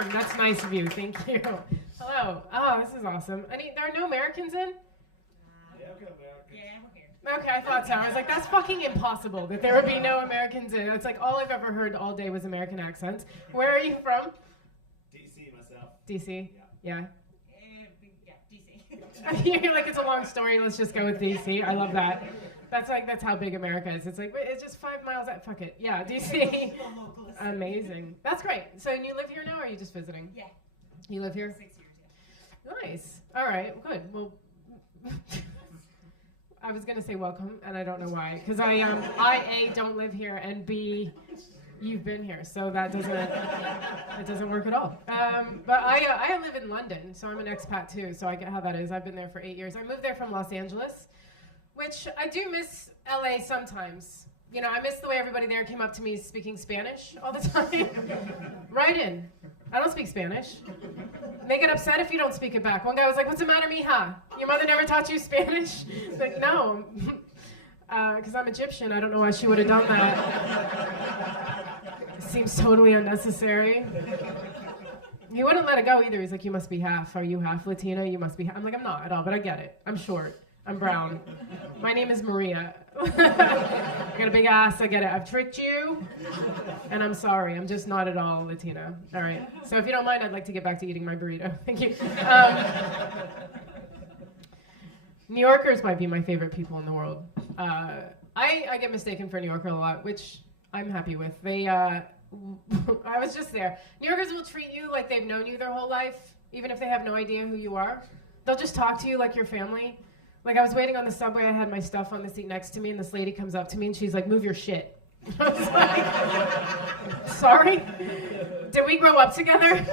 warm. That's nice of you. Thank you. Hello. Oh, this is awesome. There are no Americans in? Yeah, we're here. Okay, I thought so. I was like, that's fucking impossible that there would be no Americans in. It's like all I've ever heard all day was American accents. Where are you from? DC myself. DC? Yeah. Yeah? You're like, it's a long story. Let's just go with DC. I love that. That's how big America is. It's like, it's just 5 miles out. Fuck it. Yeah, DC. Amazing. That's great. So you live here now, or are you just visiting? Yeah. You live here? 6 years, yeah. Nice. All right, good. Well, I was going to say welcome, and I don't know why. Because I, A, don't live here, and B, you've been here. So that doesn't work at all. But I live in London, so I'm an expat too, so I get how that is. I've been there for 8 years. I moved there from Los Angeles, which I do miss LA sometimes. You know, I miss the way everybody there came up to me speaking Spanish all the time. Right in. I don't speak Spanish. They get upset if you don't speak it back. One guy was like, "What's the matter, mija? Your mother never taught you Spanish?" Like, no. Because I'm Egyptian. I don't know why she would have done that. It seems totally unnecessary. He wouldn't let it go either. He's like, "You must be half. Are you half Latina? You must be half." I'm like, "I'm not at all, but I get it. I'm short. I'm brown. My name is Maria. I got a big ass. I get it. I've tricked you, and I'm sorry. I'm just not at all Latina." All right. So if you don't mind, I'd like to get back to eating my burrito. Thank you. New Yorkers might be my favorite people in the world. I get mistaken for a New Yorker a lot, which I'm happy with. I was just there. New Yorkers will treat you like they've known you their whole life, even if they have no idea who you are. They'll just talk to you like your family. Like, I was waiting on the subway, I had my stuff on the seat next to me, and this lady comes up to me, and she's like, "Move your shit." I was like, "Sorry? Did we grow up together?"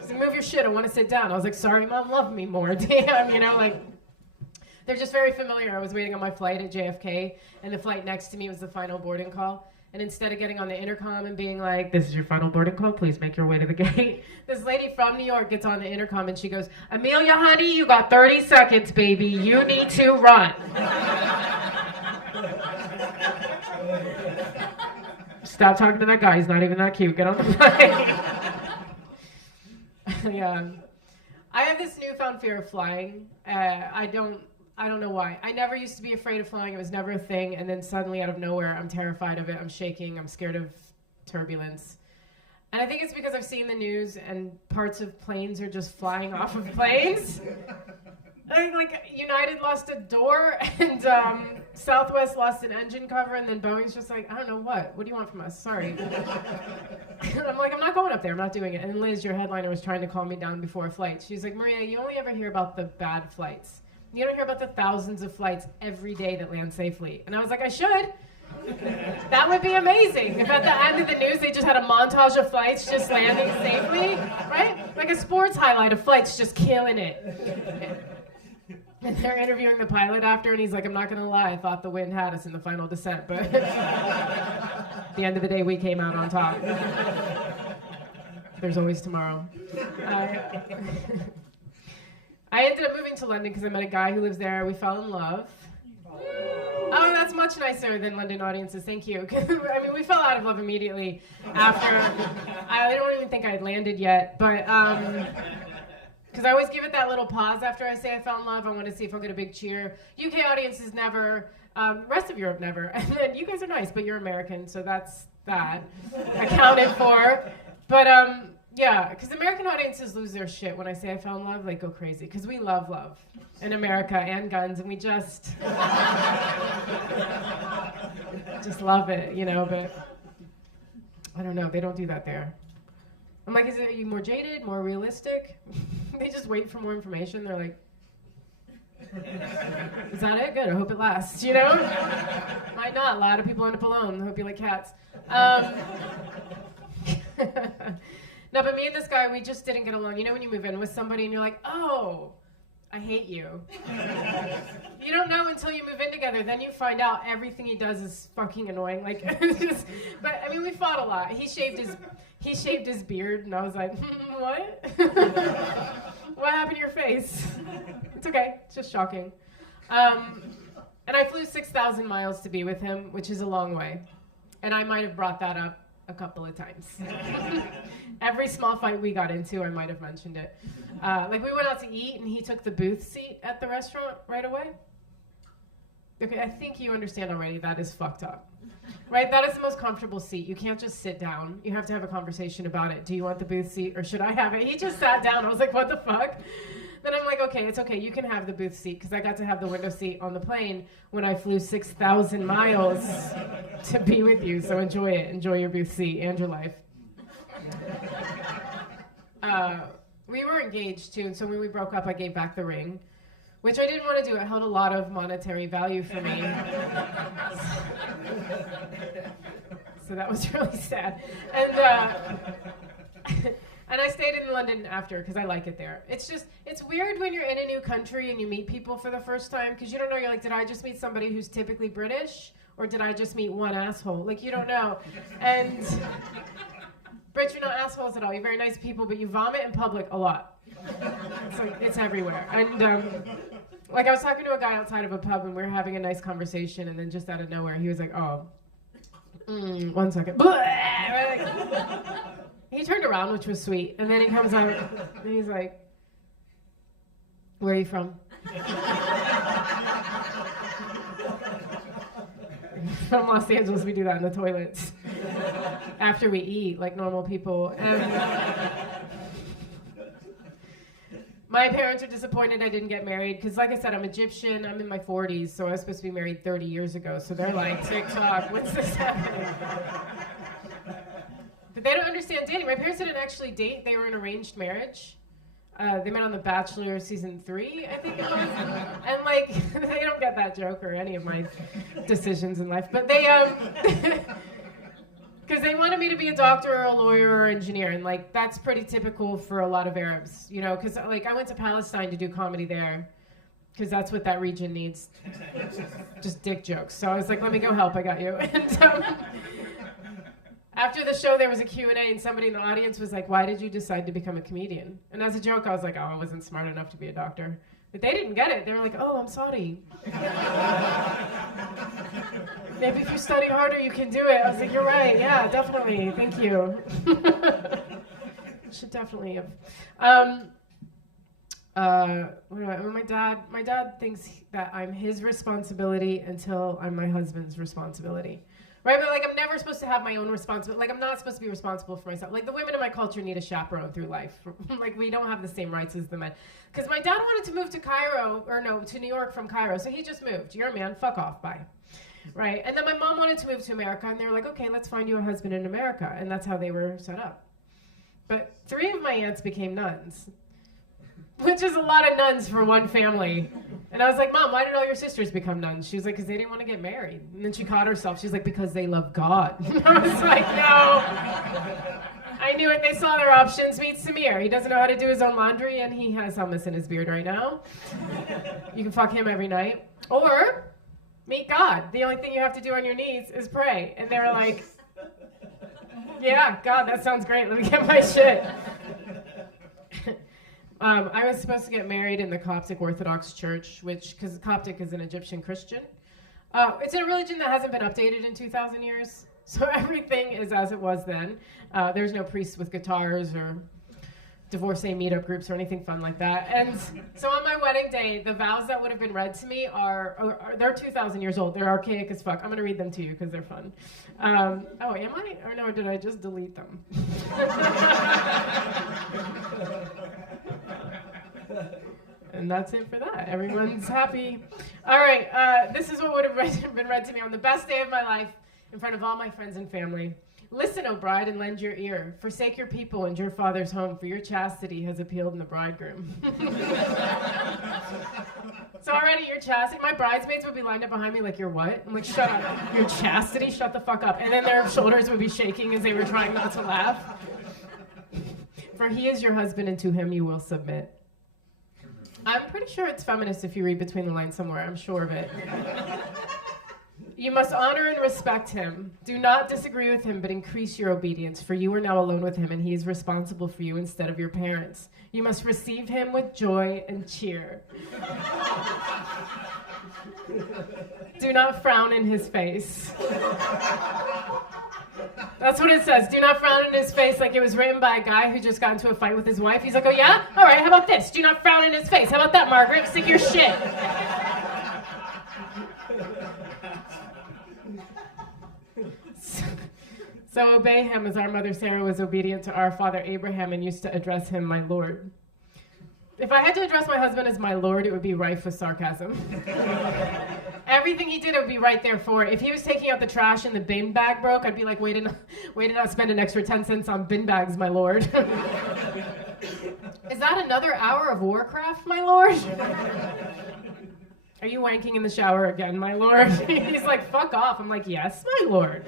She said, "Move your shit, I want to sit down." I was like, "Sorry, Mom, love me more." Damn, you know, like, they're just very familiar. I was waiting on my flight at JFK, and the flight next to me was the final boarding call. And instead of getting on the intercom and being like, "This is your final boarding call, please make your way to the gate," this lady from New York gets on the intercom and she goes, "Amelia, honey, you got 30 seconds, baby. You need to run." Stop talking to that guy. He's not even that cute. Get on the plane. Yeah. I have this newfound fear of flying. I don't know why. I never used to be afraid of flying. It was never a thing. And then suddenly, out of nowhere, I'm terrified of it. I'm shaking. I'm scared of turbulence. And I think it's because I've seen the news and parts of planes are just flying off of planes. Like United lost a door, and Southwest lost an engine cover, and then Boeing's just like, "I don't know what. What do you want from us? Sorry." I'm like, "I'm not going up there. I'm not doing it." And Liz, your headliner, was trying to calm me down before a flight. She's like, "Maria, you only ever hear about the bad flights. You don't hear about the thousands of flights every day that land safely." And I was like, "I should. That would be amazing if at the end of the news they just had a montage of flights just landing safely, right? Like a sports highlight of flights just killing it." And they're interviewing the pilot after, and he's like, "I'm not going to lie, I thought the wind had us in the final descent, but at the end of the day, we came out on top. There's always tomorrow." I ended up moving to London because I met a guy who lives there. We fell in love. Oh, that's much nicer than London audiences. Thank you. I mean, we fell out of love immediately after. I don't even think I had landed yet, but because I always give it that little pause after I say I fell in love. I want to see if I'll get a big cheer. UK audiences never. Rest of Europe never. And then you guys are nice, but you're American, so that's that accounted for. But yeah, because American audiences lose their shit when I say I fell in love. They go crazy because we love love in America and guns, and we just love it, you know. But I don't know. They don't do that there. I'm like, are you more jaded, more realistic? They just wait for more information. They're like, "Is that it? Good. I hope it lasts." You know? Might not. A lot of people end up alone. I hope you like cats. No, but me and this guy, we just didn't get along. You know when you move in with somebody and you're like, "Oh, I hate you." You don't know until you move in together. Then you find out everything he does is fucking annoying. Like, but I mean, we fought a lot. He shaved his beard, and I was like, "What? What happened to your face?" It's okay. It's just shocking. And I flew 6,000 miles to be with him, which is a long way. And I might have brought that up a couple of times. Every small fight we got into, I might have mentioned it. Like we went out to eat and he took the booth seat at the restaurant right away. Okay, I think you understand already that is fucked up. Right? That is the most comfortable seat. You can't just sit down. You have to have a conversation about it. Do you want the booth seat or should I have it? He just sat down. I was like, what the fuck? Then I'm like, okay, it's okay. You can have the booth seat because I got to have the window seat on the plane when I flew 6,000 miles to be with you. So enjoy it. Enjoy your booth seat and your life. We were engaged too, and so when we broke up, I gave back the ring, which I didn't want to do. It held a lot of monetary value for me. So that was really sad. And and I stayed in London after because I like it there. It's weird when you're in a new country and you meet people for the first time because you don't know. You're like, did I just meet somebody who's typically British or did I just meet one asshole? Like, you don't know. And Brits, you're not assholes at all. You're very nice people, but you vomit in public a lot. It's everywhere. And like I was talking to a guy outside of a pub and we were having a nice conversation and then just out of nowhere he was like, 1 second. He turned around, which was sweet, and then he comes out and he's like, where are you from? From Los Angeles. We do that in the toilets after we eat like normal people. And my parents are disappointed I didn't get married because, like I said, I'm Egyptian. I'm in my 40s, so I was supposed to be married 30 years ago. So they're like, TikTok, when's this happening? But they don't understand dating. My parents didn't actually date. They were in arranged marriage. They met on The Bachelor season 3, I think it was. And, like, they don't get that joke or any of my decisions in life. But they, because they wanted me to be a doctor or a lawyer or engineer. And, like, that's pretty typical for a lot of Arabs, you know. Because, like, I went to Palestine to do comedy there. Because that's what that region needs. Just dick jokes. So I was like, let me go help. I got you. And, after the show, there was a Q&A, and somebody in the audience was like, why did you decide to become a comedian? And as a joke, I was like, oh, I wasn't smart enough to be a doctor. But they didn't get it. They were like, oh, I'm sorry. Maybe if you study harder, you can do it. I was like, you're right. Yeah, definitely. Thank you. Should definitely have. My dad thinks that I'm his responsibility until I'm my husband's responsibility. Right, but like I'm never supposed to have my own responsibility. Like I'm not supposed to be responsible for myself. Like the women in my culture need a chaperone through life. Like we don't have the same rights as the men. Because my dad wanted to move to New York from Cairo, so he just moved. You're a man, fuck off, bye. Right, and then my mom wanted to move to America, and they were like, okay, let's find you a husband in America, and that's how they were set up. But 3 of my aunts became nuns, which is a lot of nuns for one family. And I was like, Mom, why did all your sisters become nuns? She was like, because they didn't want to get married. And then she caught herself. She's like, because they love God. I was like, no. I knew it. They saw their options. Meet Samir. He doesn't know how to do his own laundry, and he has hummus in his beard right now. You can fuck him every night. Or meet God. The only thing you have to do on your knees is pray. And they were like, yeah, God, that sounds great. Let me get my shit. I was supposed to get married in the Coptic Orthodox Church, because Coptic is an Egyptian Christian. It's a religion that hasn't been updated in 2,000 years, so everything is as it was then. There's no priests with guitars or divorcee meetup groups or anything fun like that. And so on my wedding day, the vows that would have been read to me they're 2,000 years old. They're archaic as fuck. I'm going to read them to you because they're fun. Am I? Or no, did I just delete them? And that's it for that. Everyone's happy. All right, this is what would have been read to me on the best day of my life in front of all my friends and family. Listen, O bride, and lend your ear. Forsake your people and your father's home, for your chastity has appealed in the bridegroom. So already your chastity, my bridesmaids would be lined up behind me like, you're what? I'm like, shut up. Your chastity? Shut the fuck up. And then their shoulders would be shaking as they were trying not to laugh. For he is your husband, and to him you will submit. I'm pretty sure it's feminist if you read between the lines somewhere. I'm sure of it. You must honor and respect him. Do not disagree with him, but increase your obedience, for you are now alone with him, and he is responsible for you instead of your parents. You must receive him with joy and cheer. Do not frown in his face. That's what it says. Do not frown in his face, like it was written by a guy who just got into a fight with his wife. He's like, oh yeah? All right, how about this? Do not frown in his face. How about that, Margaret? Stick your shit. So obey him as our mother Sarah was obedient to our father Abraham and used to address him, my Lord. If I had to address my husband as my Lord, it would be rife with sarcasm. Everything he did, it would be right there for it. If he was taking out the trash and the bin bag broke, I'd be like, way to not spend an extra 10 cents on bin bags, my Lord. Is that another hour of Warcraft, my Lord? Are you wanking in the shower again, my Lord? He's like, fuck off. I'm like, yes, my Lord.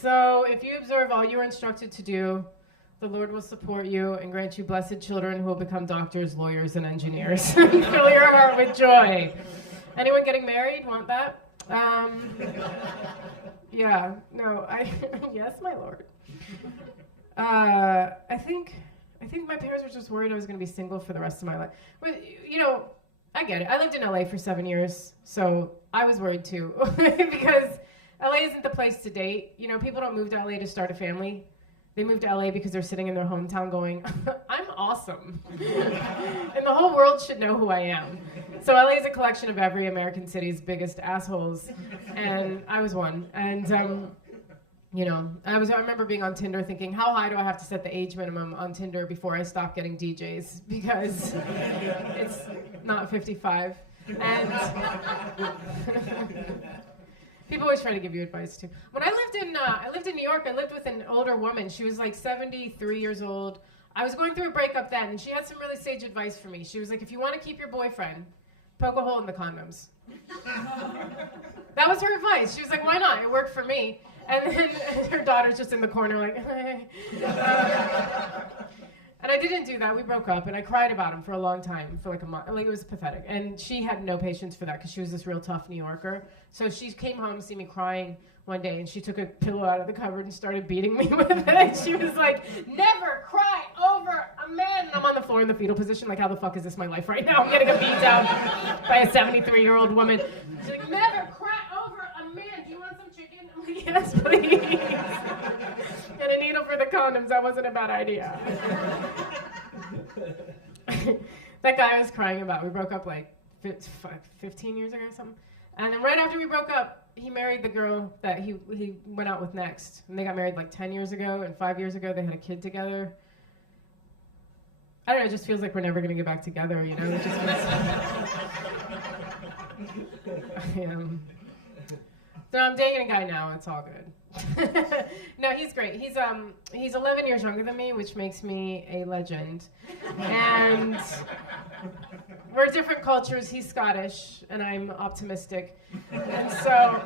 So if you observe all you are instructed to do, the Lord will support you and grant you blessed children who will become doctors, lawyers, and engineers. Fill your heart with joy. Anyone getting married? Want that? Yeah. No. Yes, my Lord. I think my parents were just worried I was going to be single for the rest of my life. But I get it. I lived in LA for 7 years, so I was worried too because LA isn't the place to date. People don't move to LA to start a family. They move to LA because they're sitting in their hometown going, I'm awesome. And the whole world should know who I am. So LA is a collection of every American city's biggest assholes. And I was one. And, I remember being on Tinder thinking, how high do I have to set the age minimum on Tinder before I stop getting DJs? Because it's not 55. And people always try to give you advice too. When I lived in New York, I lived with an older woman. She was like 73 years old. I was going through a breakup then, and she had some really sage advice for me. She was like, if you want to keep your boyfriend, poke a hole in the condoms. That was her advice. She was like, why not? It worked for me. And then her daughter's just in the corner like, and I didn't do that. We broke up, and I cried about him for a long time, for like a month. Like, it was pathetic. And she had no patience for that because she was this real tough New Yorker. So she came home, see me crying one day, and she took a pillow out of the cupboard and started beating me with it. She was like, never cry over a man. And I'm on the floor in the fetal position, like, how the fuck is this my life right now? I'm getting a beat down by a 73-year-old woman. She's like, never cry over a man. Do you want some chicken? I'm like, yes, please. And a needle for the condoms. That wasn't a bad idea. That guy I was crying about, we broke up like 15 years ago or something. And then right after we broke up, he married the girl that he went out with next. And they got married like 10 years ago, and 5 years ago they had a kid together. I don't know, it just feels like we're never going to get back together, It just feels... So I'm dating a guy now, it's all good. No, he's great. He's 11 years younger than me, which makes me a legend. And we're different cultures. He's Scottish, and I'm optimistic. And so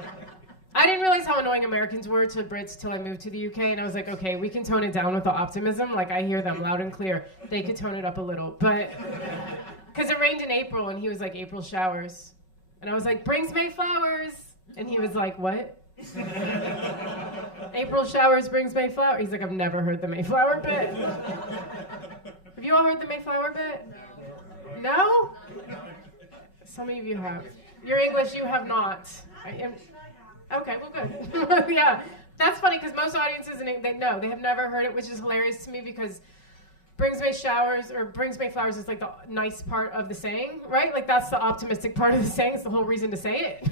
I didn't realize how annoying Americans were to Brits till I moved to the UK, and I was like, okay, we can tone it down with the optimism. Like, I hear them loud and clear. They could tone it up a little. But because it rained in April, and he was like, April showers. And I was like, brings May flowers. And he was like, what? April showers brings Mayflower. He's like, I've never heard the Mayflower bit. Have you all heard the Mayflower bit? No? Some of you have. Your English, you have not. Okay, well, good. Yeah, that's funny because most audiences, they have never heard it, which is hilarious to me because brings May showers or brings May flowers is like the nice part of the saying, right? Like that's the optimistic part of the saying. It's the whole reason to say it.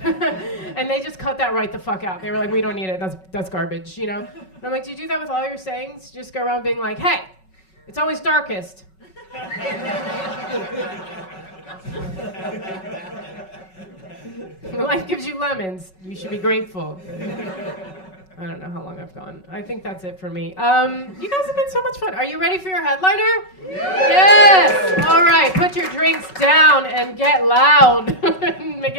And they just cut that right the fuck out. They were like, we don't need it. That's garbage, And I'm like, do you do that with all your sayings? Just go around being like, hey, it's always darkest. Life gives you lemons. You should be grateful. I don't know how long I've gone. I think that's it for me. You guys have been so much fun. Are you ready for your headliner? Yes! All right, put your drinks down and get loud. Make it